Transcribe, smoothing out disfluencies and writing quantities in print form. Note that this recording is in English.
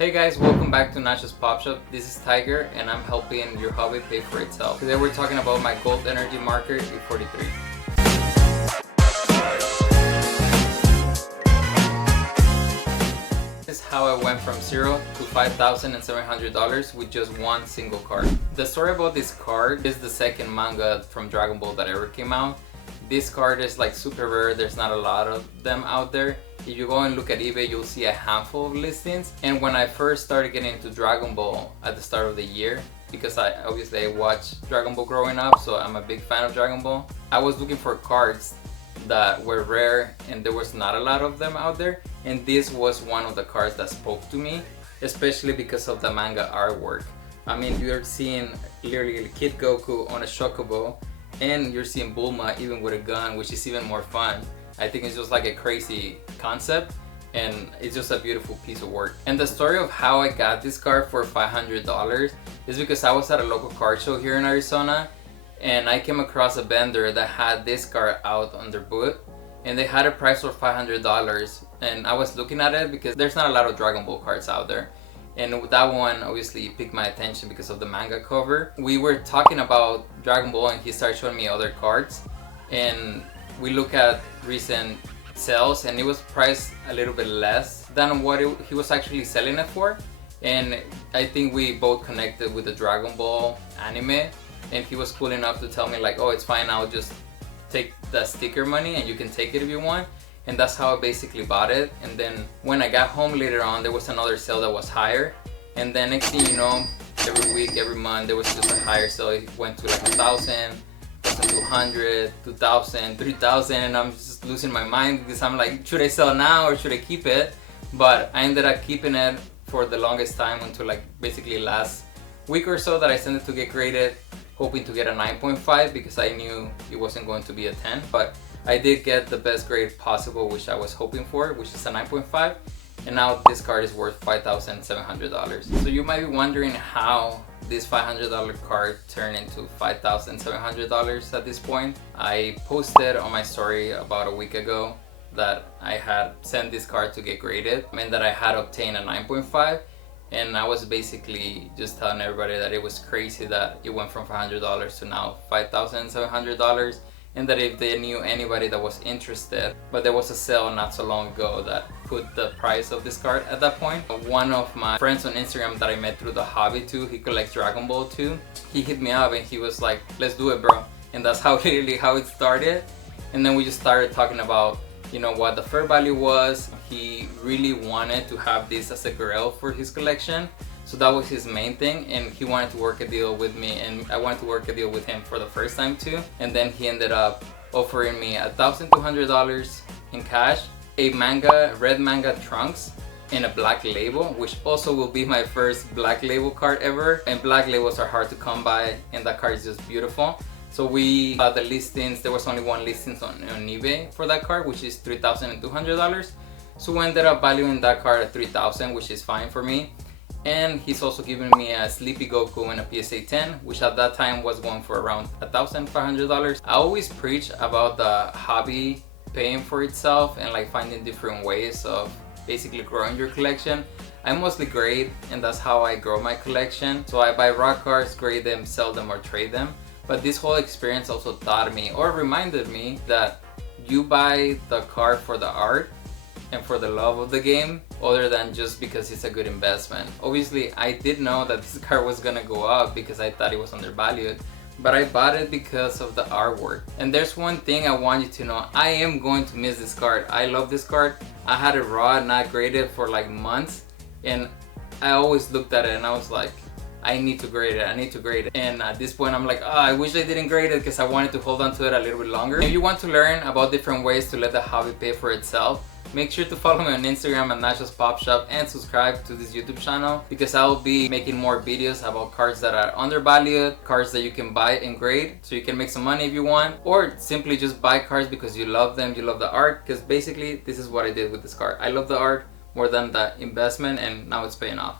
Hey guys, welcome back to Nacho's Pop Shop. This is Tiger and I'm helping your hobby pay for itself. Today we're talking about my gold energy marker E43. This is how I went from $0 to $5,700 with just one single card. The story about this card is the second manga from Dragon Ball that ever came out. This card is like super rare, there's not a lot of them out there. If you go and look at eBay, you'll see a handful of listings. And when I first started getting into Dragon Ball at the start of the year, because I watched Dragon Ball growing up, so I'm a big fan of Dragon Ball, I was looking for cards that were rare and there was not a lot of them out there. And this was one of the cards that spoke to me, especially because of the manga artwork. I mean, you're seeing literally Kid Goku on a Chocobo, and you're seeing Bulma even with a gun, which is even more fun. I think it's just like a crazy concept and it's just a beautiful piece of work. And the story of how I got this card for $500 is because I was at a local card show here in Arizona and I came across a vendor that had this card out on their booth and they had a price for $500, and I was looking at it because there's not a lot of Dragon Ball cards out there. And that one obviously piqued my attention because of the manga cover. We were talking about Dragon Ball and he started showing me other cards, and we look at recent sales and it was priced a little bit less than what he was actually selling it for. And I think we both connected with the Dragon Ball anime, and he was cool enough to tell me like, oh, it's fine, I'll just take the sticker money and you can take it if you want. And that's how I basically bought it. And then when I got home later on, there was another sale that was higher. And then next thing you know, every week, every month, there was just a higher sale. It went to like 1,000, 1,200, 2,000, 3,000, and I'm just losing my mind because I'm like, should I sell now or should I keep it? But I ended up keeping it for the longest time until like basically last week or so that I sent it to get graded, hoping to get a 9.5 because I knew it wasn't going to be a 10. But I did get the best grade possible, which I was hoping for, which is a 9.5. And now this card is worth $5,700. So you might be wondering how this $500 card turned into $5,700 at this point. I posted on my story about a week ago that I had sent this card to get graded and that I had obtained a 9.5. And I was basically just telling everybody that it was crazy that it went from $500 to now $5,700. And that if they knew anybody that was interested, but there was a sale not so long ago that put the price of this card at that point. One of my friends on Instagram that I met through the hobby too, he collects Dragon Ball too, he hit me up and he was like, let's do it, bro. And that's how literally how it started. And then we just started talking about, you know, what the fair value was. He really wanted to have this as a grail for his collection. So that was his main thing, and he wanted to work a deal with me, and I wanted to work a deal with him for the first time too. And then he ended up offering me $1,200 in cash, a red manga trunks, and a black label, which also will be my first black label card ever. And black labels are hard to come by, and that card is just beautiful. So we saw the listings. There was only one listing on eBay for that card, which is $3,200. So we ended up valuing that card at $3,000, which is fine for me. And he's also given me a Sleepy Goku and a PSA 10, which at that time was going for around $1,500. I always preach about the hobby paying for itself and like finding different ways of basically growing your collection. I mostly grade, and that's how I grow my collection. So I buy raw cards, grade them, sell them, or trade them. But this whole experience also taught me or reminded me that you buy the card for the art and for the love of the game, other than just because it's a good investment. Obviously, I did know that this card was gonna go up because I thought it was undervalued, but I bought it because of the artwork. And there's one thing I want you to know, I am going to miss this card. I love this card. I had it raw, not graded for like months, and I always looked at it and I was like, I need to grade it, I need to grade it. And at this point I'm like, oh, I wish I didn't grade it because I wanted to hold on to it a little bit longer. If you want to learn about different ways to let the hobby pay for itself, make sure to follow me on Instagram at Nacho's Pop Shop and subscribe to this YouTube channel, because I will be making more videos about cards that are undervalued, cards that you can buy and grade so you can make some money if you want, or simply just buy cards because you love them, you love the art, because basically this is what I did with this card. I love the art more than the investment, and now it's paying off.